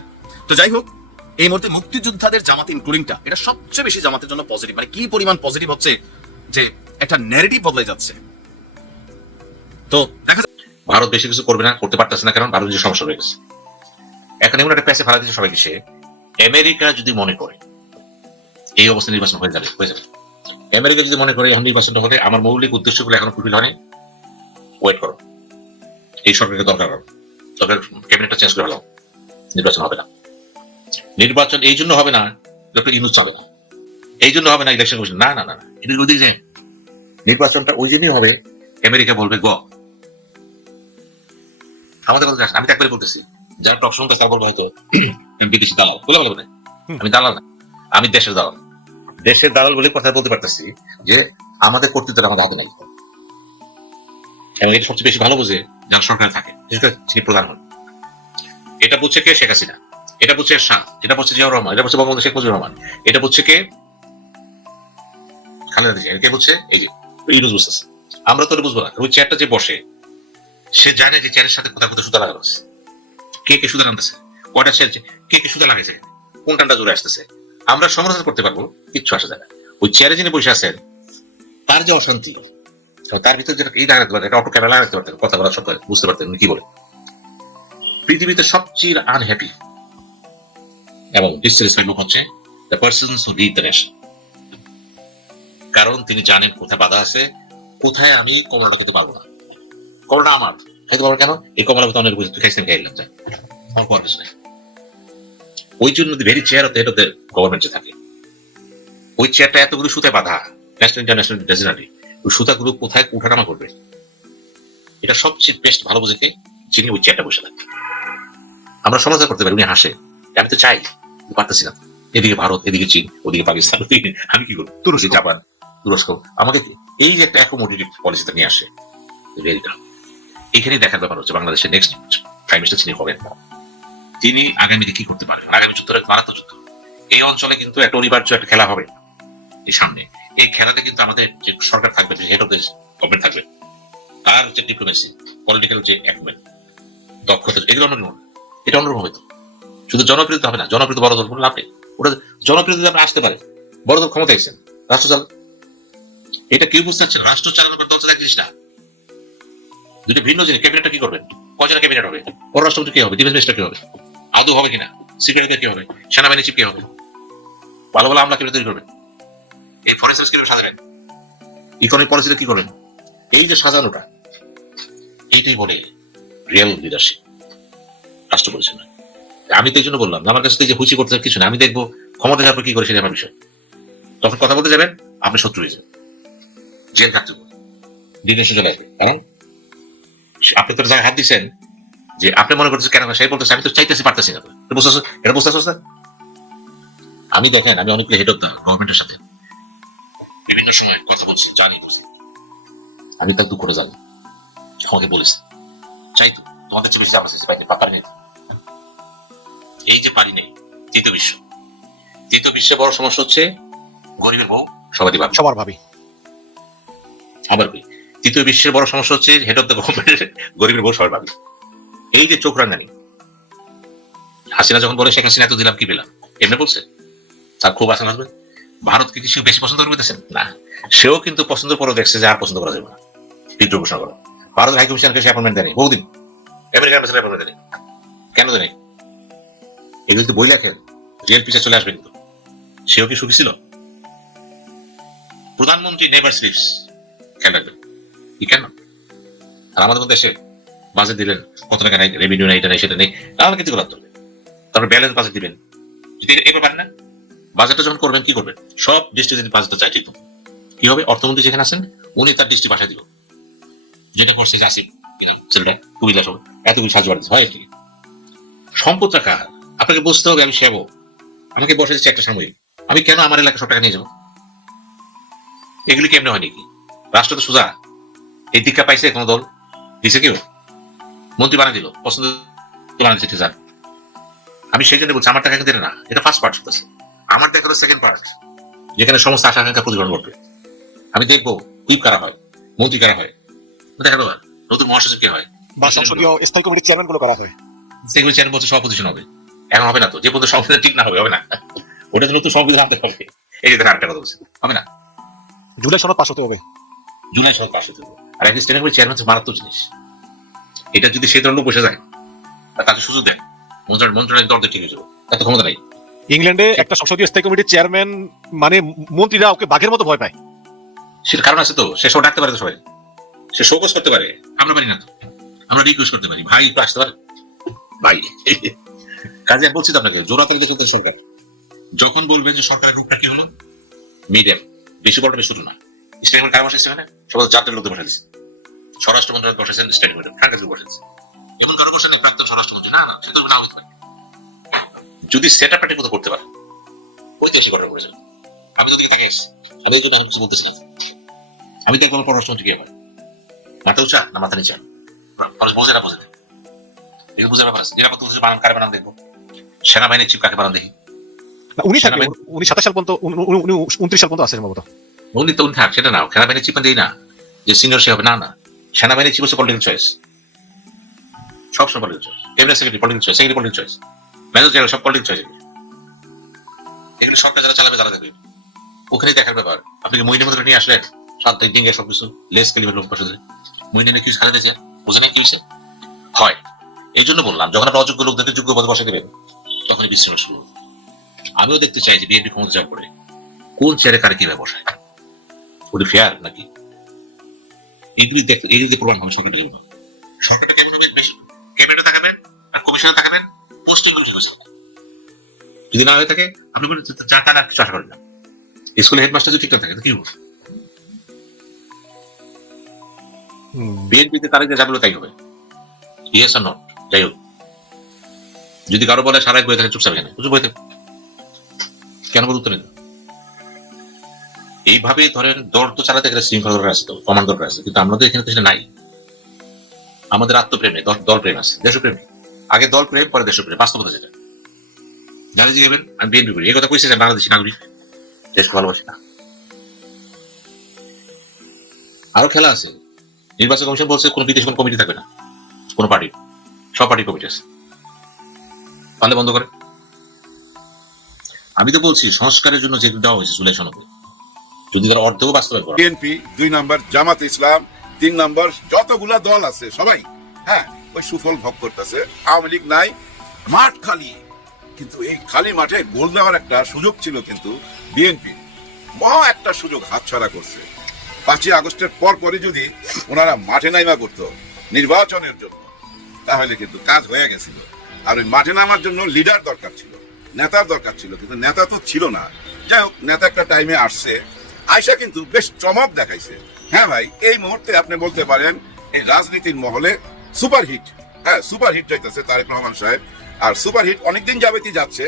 তো যাই হোক, এই মুহূর্তে মুক্তিযোদ্ধাদের জামাত ইনক্লুডিংটা এটা সবচেয়ে বেশি জামাতের জন্য পজিটিভ। মানে কি পরিমাণ পজিটিভ হচ্ছে যে একটা ন্যারেটিভ বদলে যাচ্ছে। তো দেখা ভারত বেশি কিছু করবে না, করতে পারতেছে না, কারণ ভারত যে সমস্যা হয়ে গেছে। এখন এমন একটা প্যাসে ফেলা দিচ্ছে সবাইকে, সে আমেরিকা যদি মনে করে এই অবস্থা নির্বাচন হয়ে যাবে, আমেরিকা যদি মনে করে এখন নির্বাচনটা হলে আমার মৌলিক উদ্দেশ্যগুলো এখনো ফুলফিল হয়নি, ওয়েট করো, এই সরকারকে দরকার হবে, সরকার ক্যাবিনেটটা চেঞ্জ করে ফেলাও, নির্বাচন হবে না। নির্বাচন এই জন্য হবে না ডক্টর ইউনূস চলে না, এই জন্য হবে না ইলেকশন কমিশন, না না না, এদিকে ওদিকে যে নির্বাচনটা ওই দিনই হবে, আমেরিকা বলবে গ। আমাদের কথা আমি তো একবারে বলতেছি, যারা টক শুনতে তারা বলবে হয়তো বিদেশি দালাল, বলে বলবে না, আমি দালাল না, আমি দেশের দালাল। দেশের দালাল বলে কথা বলতে পারতেছি যে আমাদের কর্তৃত্বটা আমাদের হাতে নাই, এবং এটা সবচেয়ে বেশি ভালো বোঝে যারা সরকারে থাকে, বিশেষ করে যিনি প্রধানমন্ত্রী। এটা বুঝছে কে? শেখ হাসিনা। এটা বুঝছে শাহ, এটা বুঝছে জিয়াউর রহমান, এটা বুঝছে বঙ্গবন্ধু শেখ মুজিবুর রহমান, এটা বুঝছে কে? খালেদা জিয়া। কে বুঝছে? এই যে ইউনূস বুঝতেছে। আমরা তো বুঝবো না। ওই চেয়ারটা যে বসে সে জানে যে চেয়ারের সাথে কোথাও কোথাও সুতা লাগানো আছে, কে কে সুতা আনতেছে, কয়টা চেয়ার, কে কে সুতা লাগাইছে, কোন টানটা জোরে আসতেছে। আমরা সমালোচনা করতে পারবো, কিচ্ছু আসে যায় না। ওই চেয়ারে যিনি বসে আছেন তার যে অশান্তি, তার ভিতরে যেটা এই লাগাতে পারতেন, একটা অটো ক্যামেরা লাগাতে পারতেন, কথা বলা সব বুঝতে পারতেন উনি কি বলে। পৃথিবীতে সবচেয়ে আনহ্যাপি এবং ডিসস্যাটিসফাইড লোক হচ্ছে the persons who lead the nation. কারণ তিনি জানেন কোথায় বাধা আছে, কোথায় আমি কমলাটা খেতে পারবো না। কমলাটা আমার খাইতে পারবো কেন? এই কমলা কথা অনেক বুঝে তুই খাইতে খাইলাম, যায় আমার কোনো কিছু নেই। ওই জন্য very chair of the head of the government যে থাকে, ওই চেয়ারটা এতগুলো সুতায় বাধা, ন্যাশনাল ইন্টারন্যাশনাল ন্যাশনালি, ওই সুতাগুলো কোথায় উঠানামা করবে, এটা সবচেয়ে বেস্ট ভালো বোঝে কে? যিনি ওই চেয়ারটা বসে থাকে। আমরা সমালোচনা করতে পারি, উনি হাসে, আমি তো চাই, পারতেছি না। এদিকে ভারত, এদিকে চীন, ওদিকে পাকিস্তান, আমি কি করবো? তুরস্ক, জাপান, তুরস্ক আমাকে এই যে একটা অ্যাকোমোডেটিভ পলিসিটা নিয়ে আসে, এখানেই দেখার ব্যাপার হচ্ছে বাংলাদেশের নেক্সট প্রাইম মিনিস্টার যিনি হবেন তিনি আগামীতে কি করতে পারেন। আগামী যুদ্ধটা মারাত্মক যুদ্ধ। এই অঞ্চলে কিন্তু একটা অনিবার্য একটা খেলা হবে এই সামনে। এই খেলাতে কিন্তু আমাদের যে সরকার থাকবে, যে হেড অফ দ্য গভর্নমেন্ট থাকবে, তার যে ডিপ্লোমেসি, পলিটিক্যাল যে অ্যাকুমেন্ট, দক্ষতা, এগুলো অন্যরকম। এটা অন্যরকম হইতো। শুধু জনপ্রিয়তা হবে না, জনপ্রিয়তা বড় দল কোনো লাভ নেই। ওটা জনপ্রিয়তা আপনি আসতে পারে, বড় দল ক্ষমতা এসেছেন, রাষ্ট্র চাল, এটা কেউ বুঝতে পারছেন। রাষ্ট্র চালানো করে দল চালা এক জিনিস না, দুটো ভিন্ন জিনিস। ক্যাবিনেটটা কি করবেন? কয়জনের ক্যাবিনেট হবে? পররাষ্ট্রমন্ত্রী কি হবে? ডিফেন্স মিনিস্টার কি হবে? আদৌ হবে কিনা? সিকিউরিটি কি হবে? সেনাবাহিনী চিফ কি হবে? ভালো ভালো আমলা কিভাবে তৈরি করবেন? এই ফরেন সার্ভিস কিভাবে সাজাবেন? ইকোনমিক পলিসিটা কি করবেন? এই যে সাজানোটা, এইটাই বলে রিয়েল লিডারশিপ, রাষ্ট্র পরিচালনা। আমি তো এই জন্য বললাম, আমার কাছে যে হুচি করতে কিছু না, আমি দেখবো ক্ষমতা যাওয়ার পর কি করে সেটা আমার বিষয়। তখন কথা বলতে যাবেন, আপনি শত্রু হয়ে যাবেন, জেল থাকতে ডিটেনশন চলে আসবে। কারণ আপনি তো জায়গায় হাত দিচ্ছেন যে আপনি মনে করছেন কেন, সেই বলতেছে আমি তো চাইতেছি, পারতেছি না। এটা বুঝতে পারছো? আমি দেখেন, আমি অনেকগুলো হেড অফ দ্য গভর্নমেন্টের সাথে বিভিন্ন সময় কথা বলছি, জানি, বুঝি, আমি তার দুঃখটা জানি। আমাকে বলেছে চাইতো তোমাদের চেয়ে বেশি জানা পারি নেই। এই যে পারি নেই, তৃতীয় বিশ্বে বড় সমস্যা হচ্ছে গরিবের বউ সবারই ভাবি, সবার ভাবি। আবার তৃতীয় বিশ্বের বড় সমস্যা হচ্ছে হেড অফ দ্য গভর্নমেন্টের গরিবের বউ সবার ভাবি। এই যে চোখ রাঙানি, হাসিনা যখন বলে শেখ হাসিনা এত দিলাম কি পেলাম, এমনি বলছে তার খুব আশা আসবে। ভারতকে কি বেশি পছন্দ করে পেতেছেন না? সেও কিন্তু পছন্দ করে দেখছে যে আর পছন্দ করা যাবে না, বিদ্রোহ ঘোষণা করা। ভারত হাই কমিশনকে সে অ্যাপয়েন্টমেন্ট দেয়নি বহুদিন, আমেরিকান অ্যাম্বাসেডর অ্যাপয়েন্টমেন্ট দেয়নি। কেন দেয়নি? এগুলো তো বই লেখেন, রিয়েল পিছে চলে আসবে। কিন্তু সেও কি সুখী ছিল? প্রধানমন্ত্রী নেভার স্লিপস, খেয়াল রাখবেন। কি কেন? আর আমাদের মধ্যে এসে বাজেট দিলেন, কত টাকা নাই, রেভিনিউ নেই, এটা নেই, সেটা নেই, আমাকে কিছু করতে হবে। তারপর ব্যালেন্স বাজেট দিবেন, যদি এবার পারেন না, বাজেটটা যখন করবেন কি করবেন? সব ডিস্ট্রিক্ট যদি বাজেটটা চাই, ঠিক কি হবে? অর্থমন্ত্রী যেখানে আছেন উনি তার ডিস্ট্রিক্ট ভাষায় দিল, যেটা করছে আসিফ দিলাম, ছেলেটা কুমিল্লা সব এতগুলি সাহায্য বাড়িয়েছে, হয় কি? সম্পদ টাকা আপনাকে বুঝতে হবে। আমি সেবক, আমাকে বসে দিচ্ছে একটা সাময়িক, আমি কেন আমার এলাকা সব টাকা নিয়ে যাবো? এগুলি কেমনে হয় নাকি? রাষ্ট্র তো সোজা। এই দীক্ষা পাইছে কোনো দল? দিছে কেউ? মন্ত্রী বানিয়ে দিল, পছন্দ বানিয়েছে, ঠিক আছে। আমি সেই জন্য বলছি আমার টাকা দিলে না, এটা ফার্স্ট পার্ট হচ্ছে। আমার দেখা সেকেন্ড পার্ট, যেখানে সমস্ত আশা আকাঙ্ক্ষা প্রতিফলন করবে। আমি দেখবো হুইপ কারা হয়, মন্ত্রী কারা হয়, দেখা দেবো নতুন মহাসচিব কে হয়, বা সংসদীয় স্থায়ী কমিটির চেয়ারম্যান গুলো করা হয়, সেগুলো চেয়ার বলছে সভাপতিশন হবে। এখন হবে না তো, যে পর্যন্ত সংবিধান ঠিক না হবে না। ওটা তো নতুন সংবিধান আনতে হবে। এই যে আরেকটা কথা বলছে, হবে না, জুলাই সনদ পাস হতে হবে, জুলাই সনদ পাস হতে হবে। আর একজন স্ট্যান্ডিং কমিটির চেয়ারম্যান হচ্ছে মারাত্মক জিনিস। এটা যদি সেই ধরনের বসে যায়, তাকে সুযোগ দেয়, মন্ত্রণালয়ের দরজা ঠিক হয়ে যাবে, এত ক্ষমতা নাই। ইংল্যান্ডে একটা সংসদীয় স্থায়ী কমিটির চেয়ারম্যান মানে মন্ত্রীরা ওকে বাঘের মতো ভয় পায়। সেটা কারণ আছে তো, সে সব ডাকতে পারে তো সবাই, সে শোকজ করতে পারে, আমরা পারি না তো। আমরা রিকোয়েস্ট করতে পারি, ভাই একটু আসতে পারে ভাই। কাজে বলছি তো আপনাকে, জোড়াতাল দেশ সরকার যখন বলবেন যে সরকারের রূপটা কি হলো, মিডিয়াম, বেশি বড় বেশি ছোট না। স্ট্যান্ডিং কারা বসেছে, মানে সবাই জাতীয় লোকদের বসে দিচ্ছে, স্বরাষ্ট্র মন্ত্রণালয় বসেছেন, স্ট্যান্ডিং কমিটি ফ্রাঙ্কাস বসেছে, এমন কারো বসে নেই প্রাক্তন স্বরাষ্ট্রমন্ত্রী, না না, সেটা না হতে পারে। যদি সেট আপ করতে পারে, ওই দেশে ঘটনা করেছে। আমি তো দিকে তাকে আমি এই জন্য এখন কিছু বলতেছি না। আমি দেখবো পররাষ্ট্রমন্ত্রী কি হয়, মাথা উঁচা না মাথা নিচা, বোঝে না বোঝে না, এগুলো বোঝার ব্যাপার আছে। নিরাপত্তা উপদেষ্টা বানান কারে বানান দেখবো, সেনাবাহিনীর চিফ কাকে বানান দেখি। উনি 27 সাল পর্যন্ত, উনি 29 সাল পর্যন্ত আছে সম্ভবত। উনি তো উনি থাক, সেটা না, সেনাবাহিনীর চিফ দিই না যে সিনিয়র সে হবে, না না, সেনাবাহিনীর চিফ হচ্ছে পলিটিক্যাল চয়েস, সবসময় political choice, cabinet secretary political choice, secretary political choice, major general সব পলিটিক্যাল চয়েস। এগুলো সরকার যারা চালাবে তারা দেখবে, ওখানে দেখার ব্যাপার। আপনি কি মহিনের মধ্যে নিয়ে আসলেন 7 দিন সবকিছু লেস কেলিমের লোক বসে মহিনে কি খালি দিয়েছে, বোঝে না কি হয়েছে হয়। এই জন্য বললাম, যখন আপনি অযোগ্য লোকদেরকে যোগ্য পদে বসে দেবেন তখনই বিশৃঙ্খলা শুরু হবে। আমিও দেখতে চাই যে বিএনপি ক্ষমতা যাওয়ার পরে কোন চেয়ারে কারে কিভাবে বসায়, ওটা ফেয়ার নাকি, এইগুলি দেখতে, এই যে প্রমাণ হবে সরকারের জন্য। সরকারটা কেমন হবে, বেশি ক্যাবিনেটে থাকবেন আর কমিশনে থাকবেন, পোস্টিং গুলো ঠিক আছে। যদি না হয়ে থাকে আপনি চা টাকা কিছু আশা করেন না, স্কুলের হেডমাস্টার যদি ঠিকঠাক থাকে তো কি হবে। বিএনপিতে তারা যাবে তাই হবে, ইয়েস আর নট। যাই হোক, যদি কারো বলে সারাই বয়ে থাকে চুপচাপ, কেন বই থাকে কেন বলে উত্তর নেই। এইভাবে ধরেন দল তো চালাতে গেলে শৃঙ্খলা দরকার আছে, তো কমান্ড দরকার আছে, কিন্তু আমাদের এখানে তো সেটা নাই। আমাদের আত্মপ্রেম নেই, দল প্রেম আছে, দেশপ্রেম নেই। আগে দল প্রেম পরে দেশপ্রেম, বাস্তবতা যেটা। জানি জিজ্ঞেবেন আমি বিএনপি করি, এই কথা কইছে বাংলাদেশি নাগরিক, দেশকে ভালোবাসি না। আরো খেলা আছে, নির্বাচন কমিশন বলছে কোন বিদেশি কোন কমিটি থাকবে না, কোন পার্টি, সব পার্টি কমিটি আছে, পারলে বন্ধ করে। আমি তো বলছি সংস্কারের জন্য যেগুলো দেওয়া হয়েছে জুলাই সনদে, যদি তারা অর্ধেও বাস্তবায়ন করে। বিএনপি 2 নম্বর, জামাত ইসলাম 3 নম্বর, যতগুলা দল আছে সবাই হ্যাঁ ওই সুফল ভোগ করতেছে। আওয়ামী লীগ নাই, মাঠ খালি, কিন্তু এই খালি মাঠে গোল দেওয়ার একটা সুযোগ ছিল, কিন্তু বিএনপি মহা একটা সুযোগ হাতছাড়া করছে। 5ই আগস্টের পরই যদি ওনারা মাঠে নাইমা করতো নির্বাচনের জন্য, তাহলে কিন্তু কাজ হয়ে গেছিল। আর ওই মাঠে নামার জন্য লিডার দরকার ছিল, নেতার দরকার ছিল, কিন্তু নেতা তো ছিল না। যাই হোক, নেতা একটা টাইমে আসছে, আয়সা কিন্তু বেশ চমক দেখাইছে। হ্যাঁ ভাই, এই মুহূর্তে আপনি বলতে পারেন এই রাজনীতির মহলে সুপারহিট, হ্যাঁ সুপারহিট যাইতেছে তারেক রহমান সাহেব। আর সুপারহিট অনেকদিন যাবেতই যাচ্ছে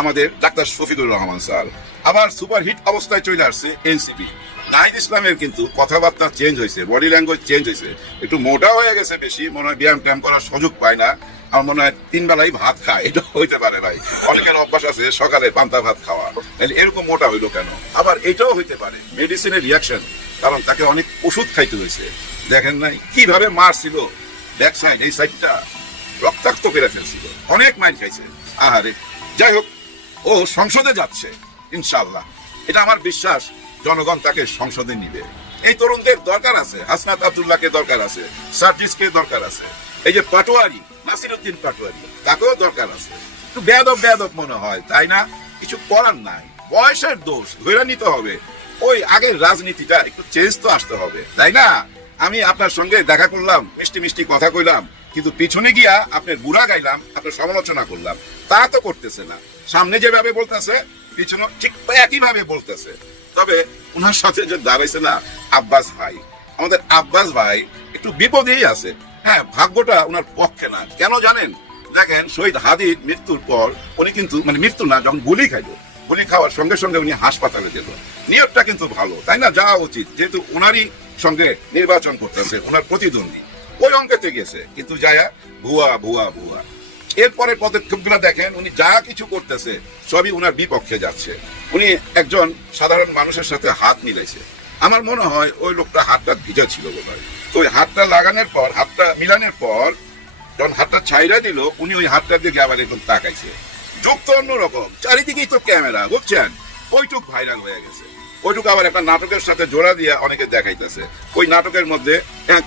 আমাদের ডাক্তার শফিকুর রহমান স্যার। আবার সুপারহিট অবস্থায় চলে আসছে এনসিপি। নাহিদ ইসলামের কিন্তু কথাবার্তা চেঞ্জ হয়েছে, বডি ল্যাঙ্গুয়েজ চেঞ্জ হয়েছে, একটু মোটা হয়ে গেছে বেশি, মনে হয় ব্যায়াম ট্যায়াম করার সুযোগ পায় না। আমার মনে হয় 3 বেলাই ভাত খায়, এটা হইতে পারে ভাই। অনেকের অভ্যাস আছে সকালে পান্তা ভাত খাওয়া, তাহলে এরকম মোটা হইলো কেন? আবার এটাও হইতে পারে মেডিসিনের রিয়াকশন, কারণ তাকে অনেক ওষুধ খাইতে হয়েছে। দেখেন নাই কিভাবে মারছিল, ব্যাক সাইড এই সাইডটা রক্তাক্ত করে ফেলছিল, অনেক মাইর খাইছে। আহারে, যাই হোক, ও সংসদে যাচ্ছে ইনশাআল্লাহ, এটা আমার বিশ্বাস। জনগণ তাকে সংসদে নিবে। এই তরুণদের দরকার আছে, হাসনাত আব্দুল্লাহকে দরকার আছে, সার্জিসকে দরকার আছে, এই যে পাটোয়ারি নাসিরউদ্দিন পাটোয়ারি তাকেও দরকার আছে। একটু বেয়াদব মনে হয়, তাই না? কিছু করার নাই, বয়সের দোষ ধরে নিতে হবে। ওই আগের রাজনীতিটা একটু চেঞ্জ তো আসতে হবে, তাই না? আমি আপনার সঙ্গে দেখা করলাম, মিষ্টি মিষ্টি কথা কইলাম, কিন্তু পিছনে গিয়া আপনার বুড়া গাইলাম, আপনার সমালোচনা করলাম, তা তো করতেছে না। সামনে যেভাবে বলতেছে পিছনে ঠিক একইভাবে বলতেছে। তবে ওনার সাথে যে দাঁড়াইছে না আব্বাস ভাই, আমাদের আব্বাস ভাই একটু বিপদেই আছে। হ্যাঁ, ভাগ্যটা ওনার পক্ষে না। কেন জানেন? দেখেন, শহীদ হাদির মৃত্যুর পর উনি কিন্তু, মানে মৃত্যু না, যখন গুলি খাইলো, গুলি খাওয়ার সঙ্গে সঙ্গে উনি হাসপাতালে গেল। নিয়তটা কিন্তু ভালো, তাই না? যাওয়া উচিত, যেহেতু ওনারই সঙ্গে নির্বাচন করতেছে ওনার প্রতিদ্বন্দ্বী, ওই অঙ্কেতে গেছে। কিন্তু যায়া ভুয়া ভুয়া ভুয়া। এরপরের পদক্ষেপগুলো দেখেন, উনি যা কিছু করতেছে সবই উনার বিপক্ষে যাচ্ছে। উনি একজন সাধারণ মানুষের সাথে হাত মিলাইছে। আমার মনে হয় ওই লোকটা হাতটা ভিজা ছিল বোধ হয়। তো ওই হাতটা লাগানোর পর, হাতটা মিলানোর পর যখন হাতটা ছাইরা দিল, উনি ওই হাতটার দিকে আবার এরকম তাকাইছে। যোগ তো অন্যরকম, চারিদিকেই তো ক্যামেরা, বুঝছেন? ওইটুক ভাইরাল হয়ে গেছে। ওইটুকু আবার একটা নাটকের সাথে জোড়া দিয়ে অনেকে দেখাইতেছে। ওই নাটকের মধ্যে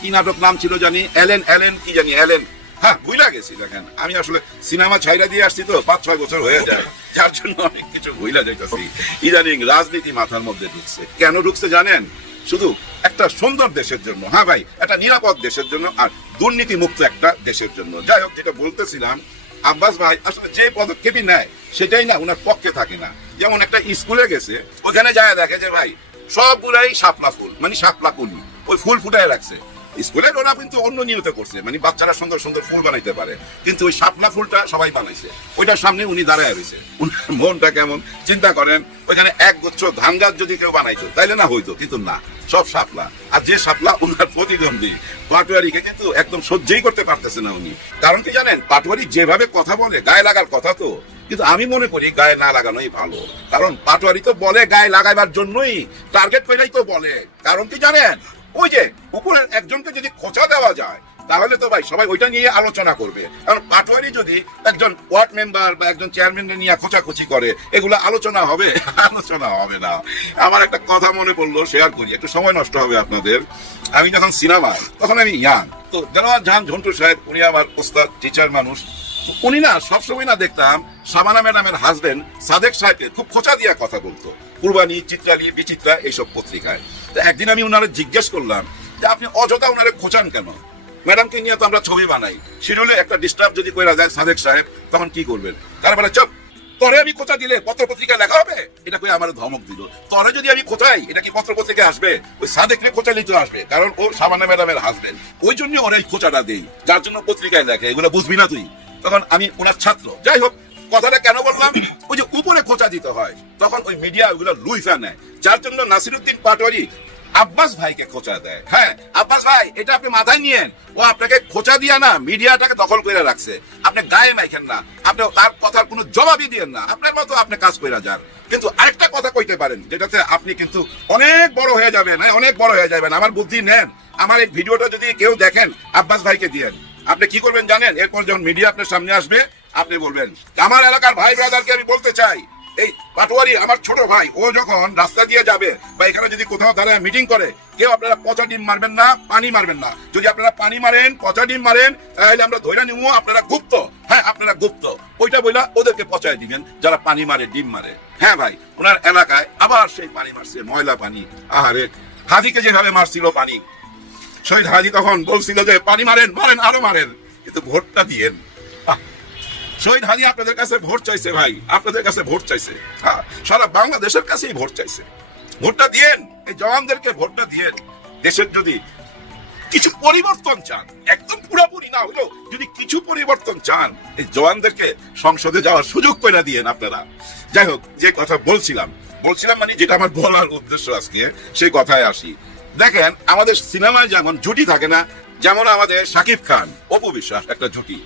কি নাটক নাম ছিল জানি, এলেন কি জানি, এলেন, হ্যাঁ ভুইলা গেছি। দেখেন, আমি আসলে সিনেমা ছাইরা দিয়ে আসছি তো 5-6 বছর হয়ে যায়, যার জন্য অনেক কিছু ভুইলা যাইতেছি। ইদানিং রাজনীতি মাথার মধ্যে ঢুকছে। কেন ঢুকছে জানেন? শুধু একটা সুন্দর দেশের জন্য, হ্যাঁ ভাই, একটা নিরাপদ দেশের জন্য, আর দুর্নীতি মুক্ত একটা দেশের জন্য। যাই হোক, যেটা বলতেছিলাম, আব্বাস ভাই আসলে যে পদক্ষেপই নেয় সেটাই না ওনার পক্ষে থাকে না। যেমন একটা স্কুলে গেছে, ওখানে যায় দেখে যে ভাই সবগুলাই শাপলা ফুল, মানে শাপলা কুলি, ওই ফুল ফুটায় রাখছে। স্কুলের ওরা কিন্তু অন্য নিয়তে করছে, মানে বাচ্চারা সুন্দর সুন্দর ফুল বানাইতে পারে, কিন্তু ওই শাপলা ফুলটা সবাই বানাইছে, ওইটার সামনে উনি দাঁড়ায় রয়েছে। উনার মনটা কেমন চিন্তা করেন, ওইখানে এক গুচ্ছ ধান গাছ যদি কেউ বানাইতো তাইলে না হইতো, কিন্তু না, সব শাপলা। আর যে শাপলা উনার প্রতিদ্বন্দ্বী পাটোয়ারিকে কিন্তু একদম সহ্যই করতে পারতেছে না উনি। কারণ কি জানেন, পাটোয়ারি যেভাবে কথা বলে গায়ে লাগার কথা তো, কিন্তু আমি মনে করি গায়ে না লাগানোই ভালো। কারণ পাটোয়ারি তো বলে গায়ে লাগাইবার জন্যই, টার্গেট পেলেই তো বলে। কারণ কি জানেন, ওই যে উপরের একজনকে যদি খোঁচা দেওয়া যায় তাহলে তো ভাই সবাই ওইটা নিয়ে আলোচনা করবে। কারণ পাটোয়ারি যদি একজন ওয়ার্ড মেম্বার বা একজন চেয়ারম্যানকে নিয়ে খোঁচাখুচি করে, এগুলো আলোচনা হবে? আলোচনা হবে না। আমার একটা কথা মনে পড়লো, শেয়ার করি, একটু সময় নষ্ট হবে আপনাদের। আমি যখন সিনেমায়, তখন আমি ইয়াং, তো দেলোয়ার জাহান ঝন্টু সাহেব, উনি আমার ওস্তাদ, টিচার মানুষ। উনি না সবসময় না দেখতাম শাবানা ম্যাডামের হাজবেন্ড সাদেক সাহেবকে খুব খোঁচা দিয়ে কথা বলতো, কুরবানি, চিত্রালী, বিচিত্রা এইসব পত্রিকায়। তো একদিন আমি উনারে জিজ্ঞেস করলাম যে আপনি অযথা উনারে খোঁচান কেন? ম্যাডামকে নিয়ে তো আমরা ছবি বানাই, শিডিউলে একটা ডিস্টার্ব যদি কইরা যায় সাদেক সাহেব, তখন কি করবেন? তারা বলে চুপ, তরে আমি খোঁচা দিলে পত্র পত্রিকায় লেখা হবে? এটা কই আমার ধমক দিল। তরে যদি আমি খোঁচাই, এটা কি পত্র পত্রিকায় আসবে? ওই সাদেকরে খোঁচালেই তো আসবে, কারণ ও শাবানা ম্যাডামের হাজবেন্ড, ওই জন্য ওরা এই খোঁচাটা দেই, যার জন্য পত্রিকায় লেখে। এগুলো বুঝবি না তুই? তখন আমি ওনার ছাত্র, যাই হোক, কথাটা কেন বললাম, ওই যে উপরে খোঁচা দিতে হয়, তখন ওই মিডিয়া ওইগুলো লুইফা নেয়, যার জন্য নাসিরউদ্দিন পাটোয়ারি আব্বাস ভাইকে খোঁচা দেয়। হ্যাঁ, আব্বাস ভাই, এটা আপনি মাথায় নিয়েন, ও আপনাকে খোঁচা দিয়া না মিডিয়াটাকে দখল করে রাখছে। আপনি গায়ে মাইখেন না, আপনি তার কথার কোনো জবাবই দিয়েন না, আপনার মতো আপনি কাজ করে যান। কিন্তু আরেকটা কথা কইতে পারেন, যেটাতে আপনি কিন্তু অনেক বড় হয়ে যাবেন, অনেক বড় হয়ে যাবেন। আমার বুদ্ধি নেন, আমার এই ভিডিওটা যদি কেউ দেখেন, আব্বাস ভাইকে দিয়েন। আপনি কি করবেন জানেন? এরপর যখন মিডিয়া আপনার সামনে আসবে, আপনি বলবেন, আমার এলাকার ভাই ব্রাদারকে আমি বলতে চাই, এই পাটোয়ারি আমার ছোট ভাই, ও যখন রাস্তা দিয়ে যাবে বা এখানে যদি কোথাও দাঁড়ায় মিটিং করে, কেউ আপনারা পচা ডিম মারবেন না, পানি মারবেন না। যদি আপনারা পানি মারেন, পচা ডিম মারেন, তাহলে আমরা ধৈর্য নিব আপনারা গুপ্ত। হ্যাঁ, আপনারা গুপ্ত, ওইটা বইলা ওদেরকে পচায় দিবেন যারা পানি মারে, ডিম মারে। হ্যাঁ ভাই, ওনার এলাকায় আবার সেই পানি মারছে, ময়লা পানি। আহারে, হাদিকে যেভাবে মারছিল পানি, শহীদ হাজি তখন বলছিল যে পানি মারেন, মারেন, আরো মারেন, কিন্তু ভোটটা দিয়েন। শহীদ হাজি আপনাদের কাছে ভোট চাইছে ভাই, আপনাদের কাছে ভোট চাইছে, সারা বাংলাদেশের কাছেই ভোট চাইছে। ভোটটা দিয়েন, এই জওয়ানদেরকে ভোটটা দিয়েন। দেশের যদি কিছু পরিবর্তন চান, একদম পুরোপুরি না হলেও যদি কিছু পরিবর্তন চান, এই জওয়ানদেরকে সংসদে যাওয়ার সুযোগ করে দিয়েন আপনারা। যাই হোক, যে কথা বলছিলাম মানে যেটা আমার বলার উদ্দেশ্য আজকে, সেই কথায় আসি। দেখেন, আমাদের সিনেমায় যেমন জুটি থাকে না, যেমন আমাদের শাকিব খান, অপু বিশ্বাস একটা জুটি,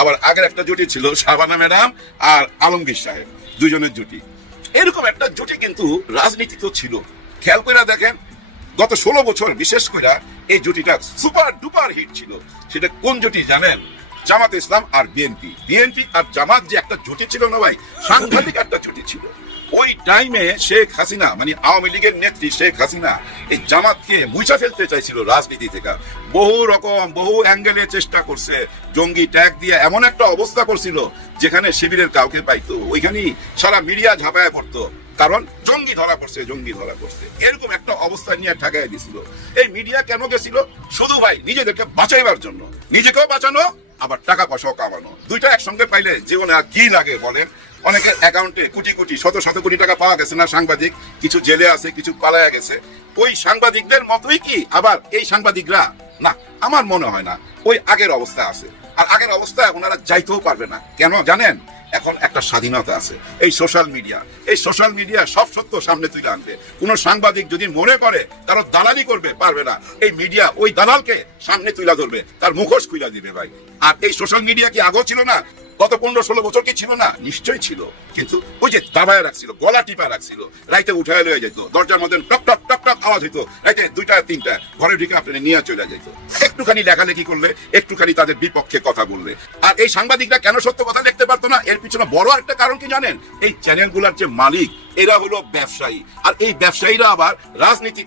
আবার আগের একটা জুটি ছিল শাবানা ম্যাডাম আর আলমগীর সাহেব, দুজনের জুটি। এরকম একটা জুটি কিন্তু রাজনীতিতেও ছিল। খেয়াল করে দেখেন, গত 16 বছর বিশেষ করে এই জুটিটা সুপার ডুপার হিট ছিল। সেটা কোন জুটি জানেন? জামাত ইসলাম আর বিএনপি। বিএনপি আর জামাত যে একটা জুটি ছিল না ভাই, সাংঘাতিক একটা জুটি ছিল। ওই টাইমে শেখ হাসিনা, মানে আওয়ামী লীগের নেত্রী শেখ হাসিনা, এই জামাতকে মুছা ফেলতে চাইছিল রাজনীতি থেকে। বহু রকম, বহু অ্যাঙ্গেলে চেষ্টা করছে, জঙ্গি ট্যাগ দিয়ে এমন একটা অবস্থা করছিল যেখানে শিবিরের কাউকে পাইতো, ওইখানেই সারা মিডিয়া ঝাঁপায় পড়তো, কারণ জঙ্গি ধরা পড়ছে, জঙ্গি ধরা পড়ছে, এরকম একটা অবস্থা নিয়ে ঠেকাই দিছিল। এই মিডিয়া কেন গেছিল? শুধু ভাই নিজেদেরকে বাঁচাইবার জন্য, নিজেকেও বাঁচানো, আবার টাকা পয়সাও কামানো। দুইটা একসঙ্গে পাইলে জীবনে আর কি লাগে বলেন? অনেকের অ্যাকাউন্টে কোটি কোটি, শত শত কোটি টাকা পাওয়া গেছে না সাংবাদিক, কিছু জেলে আছে, কিছু পালায়া গেছে। ওই সাংবাদিকদের মতোই কি আবার এই সাংবাদিকরা? না, আমার মনে হয় না। ওই আগের অবস্থা আছে, আর আগের অবস্থায় ওনারা যাইতেও পারবে না। কেন জানেন? এখন একটা স্বাধীনতা আছে, এই সোশ্যাল মিডিয়া। এই সোশ্যাল মিডিয়া সব সত্য সামনে তুলে আনবে। কোন সাংবাদিক যদি মনে করে তারা দালালি করবে, পারবে না। এই মিডিয়া ওই দালালকে সামনে তুলে ধরবে, তার মুখোশ খুলে দিবে ভাই। আর এই সোশ্যাল মিডিয়া কি আগেও ছিল না? গত 15-16 বছর কি ছিল না? নিশ্চয়ই ছিল। কিন্তু ওই যে দাবায় রাখছিল, গলা টিপা রাখছিল, রাইতে উঠায় লয়ে যেত, দরজার মধ্যে টক টক টক টক আওয়াজ হইতো, রাইতে 2টা 3টা ঘরে ঢুকে আপনারা নিয়ে চলে যেত। একটুখানি লেখালেখি করলে, একটুখানি তাদের বিপক্ষে কথা বললে। আর এই সাংবাদিকরা কেন সত্য কথা লিখতে পারতো না? এর পিছনে বড় একটা কারণ কি জানেন? এই চ্যানেলগুলোর যে মালিক, এরা হলো ব্যবসায়ী, আর এই ব্যবসায়ীরা আবার রাজনীতি